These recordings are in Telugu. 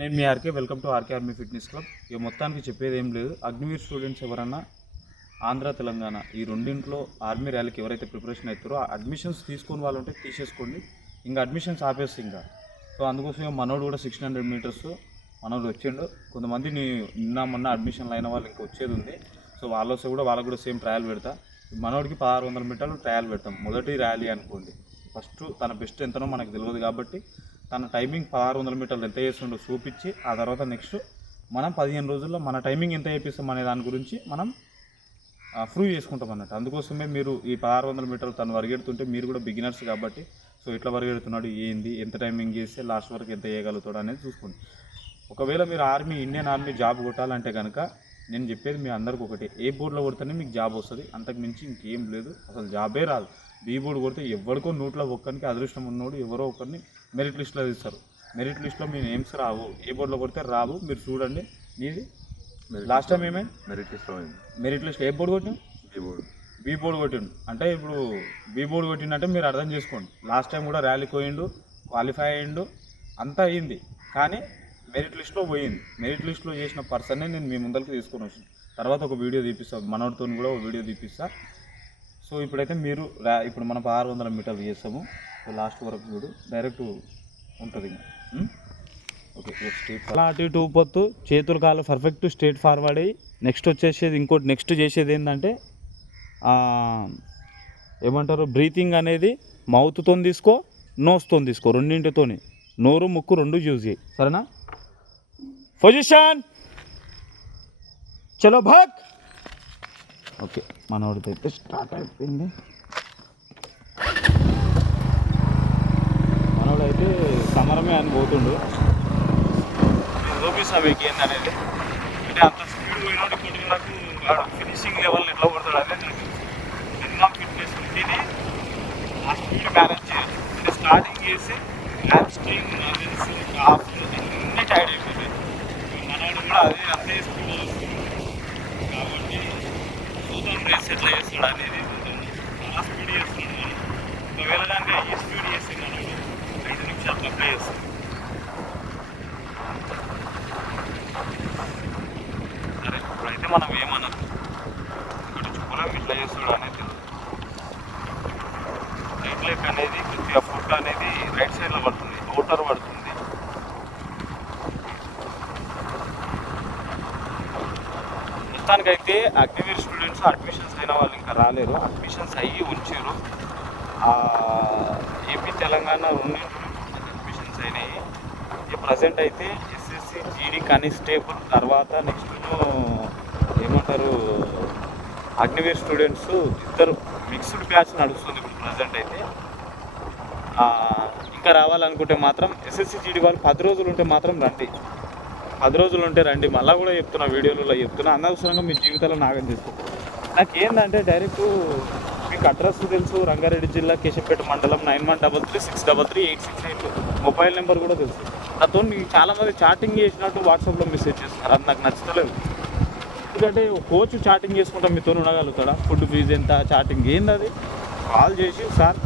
నేను మీ RK welcome to RK army fitness club. ఇక మొత్తానికి చెప్పేది ఏం లేదు. అగ్నివీర్ స్టూడెంట్స్ ఎవరన్నా ఆంధ్ర తెలంగాణ ఈ రెండింట్లో ఆర్మీ ర్యాలీకి ఎవరైతే ప్రిపరేషన్ అవుతారో అడ్మిషన్స్ తీసుకొని వాళ్ళు ఉంటే తీసేసుకోండి. ఇంకా అడ్మిషన్స్ ఆపేస్తే ఇంకా. సో అందుకోసమే మనోడు కూడా సిక్స్టీన్ హండ్రెడ్ మీటర్స్ మనోడు వచ్చిండు. కొంతమంది నీ నిన్న మొన్న అడ్మిషన్లు అయిన వాళ్ళు ఇంకా వచ్చేది ఉంది. సో వాళ్ళు వస్తే కూడా వాళ్ళకి కూడా సేమ్ ట్రయల్ పెడతా. మనోడికి పదహారు వందల మీటర్లు ట్రయల్ పెడతాం. మొదటి ర్యాలీ అనుకోండి. ఫస్ట్ తన బెస్ట్ ఎంతనో మనకు తెలియదు కాబట్టి తన టైమింగ్ పదహారు వందల మీటర్లు ఎంత చేస్తుండో చూపించి ఆ తర్వాత నెక్స్ట్ మనం పదిహేను రోజుల్లో మన టైమింగ్ ఎంత చేపిస్తాం అనే దాని గురించి మనం ప్రూవ్ చేసుకుంటాం అన్నట్టు. అందుకోసమే మీరు ఈ పదహారు వందల మీటర్లు తను పరిగెడుతుంటే మీరు కూడా బిగినర్స్ కాబట్టి సో ఎట్లా పరిగెడుతున్నాడు ఏంది ఎంత టైమింగ్ చేస్తే లాస్ట్ వరకు ఎంత చేయగలుగుతాడు అనేది చూసుకోండి. ఒకవేళ మీరు ఆర్మీ ఇండియన్ ఆర్మీ జాబ్ కొట్టాలంటే కనుక నేను చెప్పేది మీ అందరికి ఒకటి ఏ బోర్డులో కొడితేనే మీకు జాబ్ వస్తుంది. అంతకు మించి ఇంకేం లేదు. అసలు జాబే రాదు. బీ బోర్డు కొడితే ఎవరికో నూట్లో ఒక్కరికి అదృష్టం ఉన్నోడు ఎవరో ఒకరిని మెరిట్ లిస్ట్లో తీస్తారు. మెరిట్ లిస్ట్లో మీ నేమ్స్ రావు. ఏ బోర్డులో కొడితే రావు. మీరు చూడండి. మీది లాస్ట్ టైం ఏమైంది? మెరిట్ లిస్ట్లో మెరిట్ లిస్ట్ ఏ బోర్డు కొట్టిన కీబోర్డ్ బీ బోర్డు కొట్టిండు. అంటే ఇప్పుడు బీ బోర్డు కొట్టిండంటే మీరు అర్థం చేసుకోండి. లాస్ట్ టైం కూడా ర్యాలీ పోయిండు క్వాలిఫై అయ్యిండు అంతా అయ్యింది. కానీ మెరిట్ లిస్ట్లో పోయింది. మెరిట్ లిస్ట్లో చేసిన పర్సన్నే నేను మీ ముందరికి తీసుకొని వచ్చాను. తర్వాత ఒక వీడియో తీపిస్తాను మనోడితో కూడా ఒక వీడియో తీపిస్తా. సో ఇప్పుడైతే మీరు ఇప్పుడు మనం ఆరు వందల మీటర్లు చేస్తాము. లాస్ట్ వరకు చూడు డైరెక్ట్ ఉంటుంది? ఓకే స్ట్రేట్ అలా అటు ఇటు ఊపొత్తు చేతులు కాళ్ళు పర్ఫెక్ట్ స్ట్రేట్ ఫార్వర్డ్ అయ్యి నెక్స్ట్ వచ్చేసేది ఇంకోటి నెక్స్ట్ చేసేది ఏంటంటే ఏమంటారు బ్రీతింగ్ అనేది మౌత్తో తీసుకో నోస్తో తీసుకో రెండింటితోని. నోరు ముక్కు రెండు యూజ్ చేయి. సరేనా? పొజిషన్ చలో భాగ్! ఓకే మనోడితో అయితే స్టార్ట్ అయిపోయింది మనోడు అయితే సమరమే అని పోతుండు. నేను చూపిస్తా మీకు ఏందనేది? అంటే అంత స్పీడ్ పోయినాడు ఇప్పుడు నాకు ఫినిషింగ్ లెవెల్ ఎట్లా కొడతాడు అదే నాకు మినిమం ఫిట్నెస్ ఉంటేనే ఆ స్పీడ్ బ్యాలెన్స్ చేయొచ్చు అంటే స్టార్టింగ్ చేసి హ్యాప్ స్ట్రింగ్ హాఫ్ అన్నీ టైడ్ అయిపోయింది మనోడు కూడా అదే అంతే స్పీడ్ వస్తుంది కాబట్టి చూద్దాం రేస్ ఎట్లా చేస్తాడు అనేది కొంచెం చాలా స్పీడ్ చేస్తున్నాడు మనం ఒకవేళ దాన్ని ఈ స్పీడ్ చేసి మనోడు రెండు నిమిషాలు తక్కువ చేస్తాడు సరే ఇప్పుడైతే మనం ఏమనదు ఇక్కడ చూడడం ఇట్లా చేస్తాడు అనేది తెలుసు రైట్ లెగ్ అనేది కొద్దిగా ఫుట్ అనేది రైట్ సైడ్లో పడుతుంది అవుటర్ పడుతుంది మొత్తానికైతే అగ్నివీర్ స్టూడెంట్స్ అడ్మిషన్స్ అయిన వాళ్ళు ఇంకా రాలేరు. అడ్మిషన్స్ అయ్యి ఉంచారు. ఏపీ తెలంగాణ రెండింటి అడ్మిషన్స్ అయినాయి. ఇక ప్రజెంట్ అయితే ఎస్ఎస్సి జీడీ కానిస్టేబుల్ తర్వాత నెక్స్ట్ ఏమంటారు అగ్నివీర్ స్టూడెంట్స్ ఇద్దరు మిక్స్డ్ బ్యాచ్ నడుస్తుంది ఇప్పుడు ప్రజెంట్ అయితే. ఇంకా రావాలనుకుంటే మాత్రం ఎస్ఎస్సి జీడీ వాళ్ళు పది రోజులు ఉంటే మాత్రం రండి. పది రోజులు ఉంటే రండి. మళ్ళీ కూడా చెప్తున్నా వీడియోలలో చెప్తున్నా. అనవసరంగా మీ జీవితాల్లో నాగం చేసుకో నాకు ఏంటంటే డైరెక్ట్ మీకు అడ్రస్ తెలుసు రంగారెడ్డి జిల్లా కేశంపేట మండలం nine one double three six double three eight six eight. Mobile number కూడా తెలుసు. నాతో మీకు చాలామంది చాటింగ్ చేసినట్టు వాట్సాప్లో మెసేజ్ చేస్తున్నారు. అది నాకు నచ్చలేదు ఎందుకంటే కోచ్ చాటింగ్ చేసుకుంటా మీతో ఉండగలుగుతాడా? ఫుడ్ ఫీజు ఎంత? చాటింగ్ ఏంది అది కాల్ చేసి సార్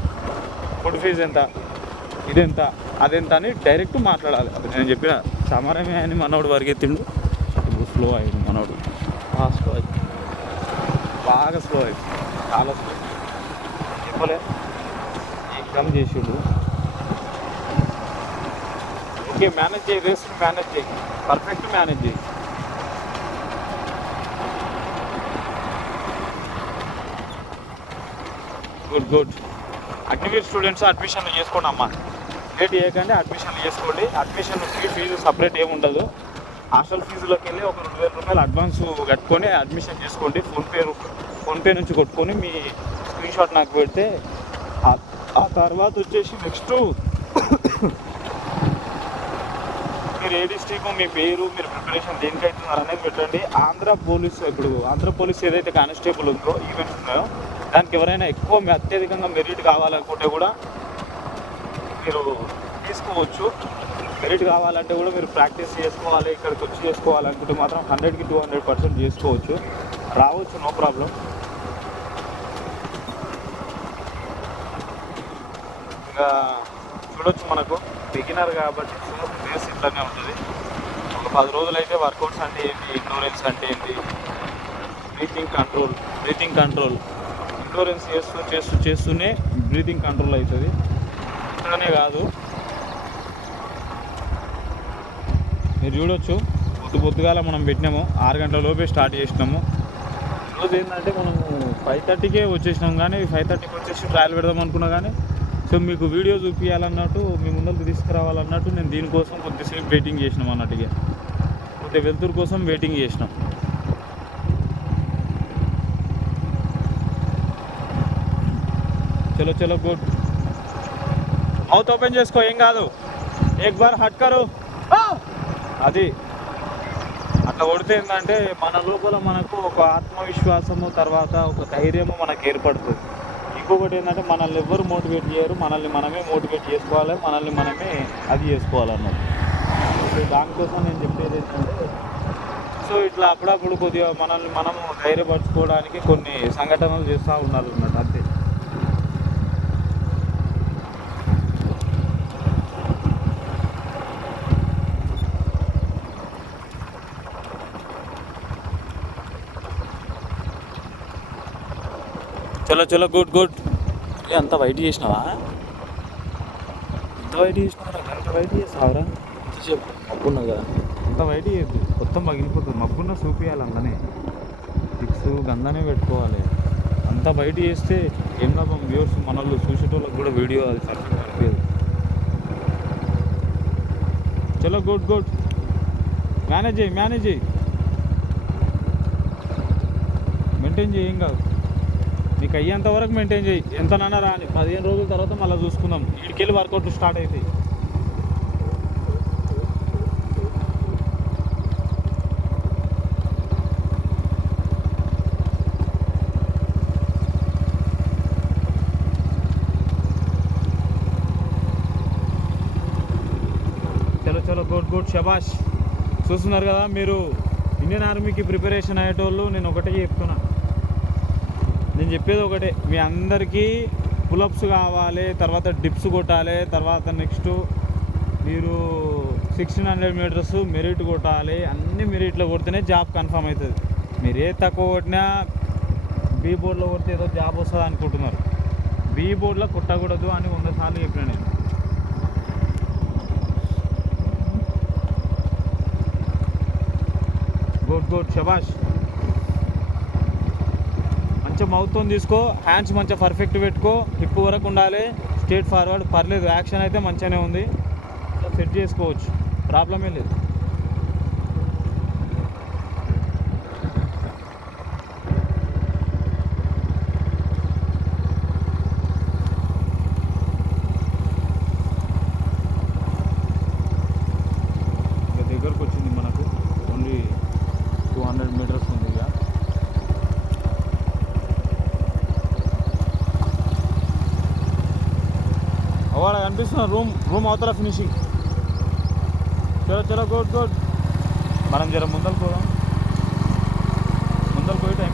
ఫుడ్ ఫీజు ఎంత? ఇదెంత? అదెంత? అని డైరెక్ట్ మాట్లాడాలి. అది నేను చెప్పిన సమరమే అని మనోడు పరిగెత్తిండు. ఇప్పుడు స్లో అయింది మనోడు. బాగా స్లో అయింది. బాగా స్లో అయింది. చాలా స్లో చెప్పలే. ఎగ్జామ్ చేసిండు. ఓకే మేనేజ్ చేయి రేస్ మేనేజ్ చేయి. పర్ఫెక్ట్ మేనేజ్ చేయి. గుడ్ గుడ్ అగ్నివీర్ స్టూడెంట్స్ అడ్మిషన్లు చేసుకోండి అమ్మా. లేట్ చేయకండి అడ్మిషన్ చేసుకోండి అడ్మిషన్ ఫీ ఫీజు సపరేట్ ఏమి ఉండదు. హాస్టల్ ఫీజులోకి వెళ్ళి ఒక రెండు వేల రూపాయలు అడ్వాన్స్ కట్టుకొని అడ్మిషన్ చేసుకోండి ఫోన్పే ఫోన్పే నుంచి కొట్టుకొని మీ స్క్రీన్ షాట్ నాకు పెడితే ఆ- తర్వాత వచ్చేసి నెక్స్ట్ మీరు ఏ డిస్ట్రిక్ట్ మీ పేరు మీరు ప్రిపరేషన్ దేనికి అవుతున్నారు అనేది పెట్టండి. ఆంధ్ర పోలీస్ ఇప్పుడు ఆంధ్ర పోలీస్ ఏదైతే కానిస్టేబుల్ ఉందో ఈవెంట్స్ ఉన్నాయో దానికి ఎవరైనా ఎక్కువ అత్యధికంగా మెరిట్ కావాలనుకుంటే కూడా మీరు తీసుకోవచ్చు. మెరిట్ కావాలంటే కూడా మీరు ప్రాక్టీస్ చేసుకోవాలి ఇక్కడికి వచ్చి చేసుకోవాలనుకుంటే మాత్రం హండ్రెడ్కి టూ హండ్రెడ్ పర్సెంట్ చేసుకోవచ్చు. రావచ్చు నో ప్రాబ్లం ఇంకా చూడొచ్చు మనకు. బిగినర్ కాబట్టి సో బేస్ ఇట్లానే ఉంటుంది. పది రోజులు అయితే వర్కౌట్స్ అంటే ఏంటి? ఇండోరెన్స్ అంటే ఏంటి? Breathing control breathing control endurance చేస్తూ చేస్తూ చేస్తూనే బ్రీతింగ్ కంట్రోల్ అవుతుంది. ఇట్లానే కాదు. మీరు చూడొచ్చు. పొద్దు పొద్దుగాల మనం పెట్టినాము. ఆరు గంటల లోపే స్టార్ట్ చేసినాము. ఈరోజు ఏంటంటే మనం ఫైవ్ థర్టీకే వచ్చేసినాం కానీ ఫైవ్ థర్టీకి వచ్చేసి ట్రయల్ పెడదాం అనుకున్నా కానీ సో మీకు వీడియో చూపించాలన్నట్టు మీ ముందరకు తీసుకురావాలన్నట్టు నేను దీనికోసం కొద్దిసేపు వెయిటింగ్ చేసినాం అన్నట్టుగా. కొద్దిగా వెలుతురు కోసం వెయిటింగ్ చేసినాం. చలో చలో గుడ్ మౌత్ ఓపెన్ చేసుకో ఏం కాదు. ఏక్ బార్ హట్ కరు అది. అట్లా కొడితే ఏంటంటే మన లోపల మనకు ఒక ఆత్మవిశ్వాసము తర్వాత ఒక ధైర్యము మనకు ఏర్పడుతుంది. ఇంకొకటి ఏంటంటే మనల్ని ఎవ్వరు మోటివేట్ చేయరు. మనల్ని మనమే మోటివేట్ చేసుకోవాలి. మనల్ని మనమే అది చేసుకోవాలన్నమాట. సో దానికోసం నేను చెప్పేది ఏంటంటే సో ఇట్లా అప్పుడప్పుడు కొద్దిగా మనల్ని మనము ధైర్యపరచుకోవడానికి కొన్ని సంఘటనలు చేస్తూ ఉన్నారు అన్నమాట అంతే చలో చలో గుడ్ గుడ్. అంత వైట్ చేసినావా? ఎంత వైట్ చేసినావరా అంత వైట్ చెప్పు అప్పున్నా కదా. అంత వైట్ చేయద్దు మొత్తం పగిలిపోతుంది మబ్బున్న చూపియాలి అందులోనే సిక్స్ గందనే పెట్టుకోవాలి. అంత బయట చేస్తే ఏం లాభం? వ్యూవర్స్ మనల్ని చూసేటోళ్ళకి కూడా వీడియో అది పర్ఫెక్ట్ అనిపించదు చలో గుడ్ గుడ్. మేనేజ్ చేయి మేనేజ్ చేయి. మెయింటైన్ చేయి ఏం కాదు. నీకు అయ్యేంత వరకు మెయింటైన్ చేయి. ఎంత నాన్న రాని. పదిహేను రోజుల తర్వాత మళ్ళీ చూసుకుందాం. వీడికెళ్ళి వర్కౌట్ స్టార్ట్ అవుతాయి చలో చలో గుడ్ గుడ్ షబాష్ చూస్తున్నారు కదా మీరు. ఇండియన్ ఆర్మీకి ప్రిపరేషన్ అయ్యేటోళ్ళు నేను ఒకటే చెప్తున్నాను నేను చెప్పేది ఒకటే మీ అందరికీ పులప్స్ కావాలి తర్వాత డిప్స్ కొట్టాలి తర్వాత నెక్స్ట్ మీరు సిక్స్టీన్ హండ్రెడ్ మీటర్స్ మెరిట్ కొట్టాలి అన్ని మెరిట్లో కొడితేనే జాబ్ కన్ఫర్మ్ అవుతుంది. మీరు ఏ తక్కువ కొట్టినా బీ బోర్డులో కొడితే ఏదో జాబ్ వస్తుంది అనుకుంటున్నారు. బీ బోర్డులో కొట్టకూడదు అని వంద సార్లు చెప్పిన నేను. గుడ్ గుడ్ శభాష్. మంచిగా మౌత్తో తీసుకో హ్యాండ్స్ మంచిగా పర్ఫెక్ట్ పెట్టుకో హిప్ వరకు ఉండాలి స్ట్రేట్ ఫార్వర్డ్ పర్లేదు యాక్షన్ అయితే మంచిగానే ఉంది. సెట్ చేసుకోవచ్చు ప్రాబ్లమే లేదు ఇక దగ్గరకు వచ్చింది మనకు ఓన్లీ టూ హండ్రెడ్ మీటర్స్ ఉంది ఇక అవాడ కనిపిస్తున్న రూమ్ రూమ్ అవతల ఫినిషింగ్ చలో చలో గుడ్ గుడ్ మనం జర ముందలు పోదాం. ముందలు పోయి టైం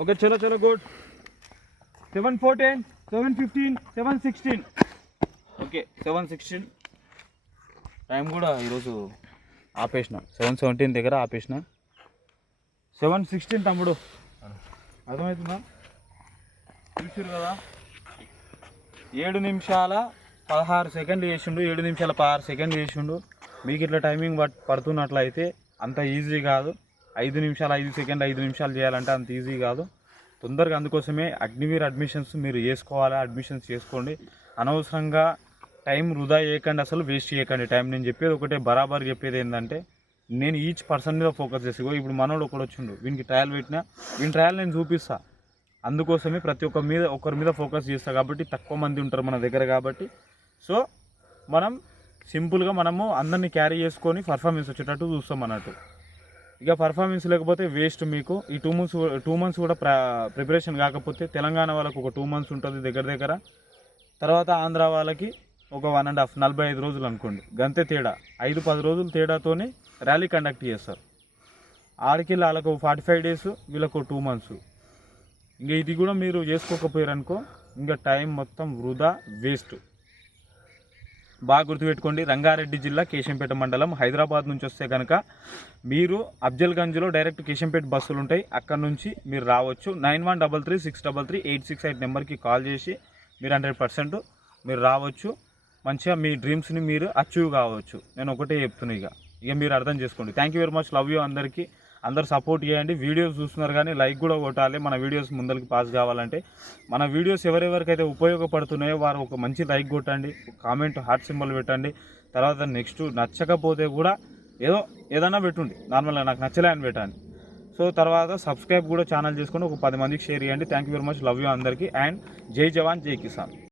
ఓకే చలో చలో good seven fourteen seven fifteen seven sixteen okay seven sixteen time కూడా ఈరోజు ఆపేసిన. సెవెన్ సెవెంటీన్ దగ్గర ఆపేసిన. సెవెన్ సిక్స్టీన్ తమ్ముడు. అర్థమవుతుందా? చూసారు కదా? ఏడు నిమిషాల పదహారు సెకండ్లు చేసిండు ఏడు నిమిషాల పదహారు సెకండ్లు చేసిండు. మీకు ఇట్లా టైమింగ్ పట్ పడుతున్నట్లయితే అంత ఈజీ కాదు. ఐదు నిమిషాలు ఐదు సెకండ్లు ఐదు నిమిషాలు చేయాలంటే అంత ఈజీ కాదు. తొందరగా అందుకోసమే అగ్నివీర్ అడ్మిషన్స్ మీరు చేసుకోవాలి అడ్మిషన్స్ చేసుకోండి. అనవసరంగా టైం వృధా చేయకండి అసలు వేస్ట్ చేయకండి. టైం నేను చెప్పేది ఒకటే బరాబర్ చెప్పేది ఏంటంటే నేను ఈచ్ పర్సన్ మీద ఫోకస్ చేసి ఇప్పుడు మనోడు ఒకడు వచ్చిండు వీనికి ట్రయల్ పెట్టినా వీని ట్రయల్ నేను చూపిస్తా. అందుకోసమే ప్రతి ఒక్క మీద ఒకరి మీద ఫోకస్ చేస్తా కాబట్టి తక్కువ మంది ఉంటారు మన దగ్గర కాబట్టి. సో మనం సింపుల్గా మనము అందరినీ క్యారీ చేసుకొని పర్ఫార్మెన్స్ వచ్చేటట్టు చూస్తాం అన్నట్టు. ఇక పర్ఫార్మెన్స్ లేకపోతే వేస్ట్ మీకు. ఈ టూ మంత్స్ టూ మంత్స్ కూడా ప్ర ప్రిపరేషన్ కాకపోతే తెలంగాణ వాళ్ళకు ఒక టూ మంత్స్ ఉంటుంది దగ్గర దగ్గర. తర్వాత ఆంధ్ర వాళ్ళకి ఒక వన్ అండ్ హాఫ్ నలభై ఐదు రోజులు అనుకోండి. గంతే తేడా. ఐదు పది రోజులు తేడాతోనే ర్యాలీ కండక్ట్ చేస్తారు. ఆడికి వాళ్ళకు ఫార్టీ ఫైవ్ డేస్ వీళ్ళకు టూ మంత్స్ ఇంకా ఇది కూడా మీరు చేసుకోకపోయారనుకో ఇంకా టైం మొత్తం వృధా వేస్ట్ బాగా గుర్తుపెట్టుకోండి. రంగారెడ్డి జిల్లా కేశంపేట మండలం. హైదరాబాద్ నుంచి వస్తే కనుక మీరు అఫ్జల్గంజ్లో డైరెక్ట్ కేశంపేట బస్సులు ఉంటాయి. అక్కడ నుంచి మీరు రావచ్చు. Nine one double three six double three eight six eight నెంబర్కి కాల్ చేసి మీరు హండ్రెడ్ పర్సెంట్ మీరు రావచ్చు. మంచిగా మీ డ్రీమ్స్ని మీరు అచీవ్ కావచ్చు. నేను ఒకటే చెప్తున్నా ఇక. ఇక మీరు అర్థం చేసుకోండి. Thank you very much. Love you అందరికీ. అందరు సపోర్ట్ చేయండి. వీడియోస్ చూస్తున్నారు కానీ లైక్ కూడా కొట్టాలి. మన వీడియోస్ ముందరికి పాస్ కావాలంటే. మన వీడియోస్ ఎవరెవరికైతే ఉపయోగపడుతున్నాయో వారు ఒక మంచి లైక్ కొట్టండి. కామెంట్ హార్ట్ సింబల్ పెట్టండి. తర్వాత నెక్స్ట్ నచ్చకపోతే కూడా ఏదో ఏదైనా పెట్టుండి. నార్మల్గా నాకు నచ్చలే అని పెట్టండి. సో తర్వాత సబ్స్క్రైబ్ కూడా ఛానల్ చేసుకొని ఒక పది మందికి షేర్ చేయండి. Thank you very much love you అందరికీ. అండ్ జై జవాన్ జై కిసాన్.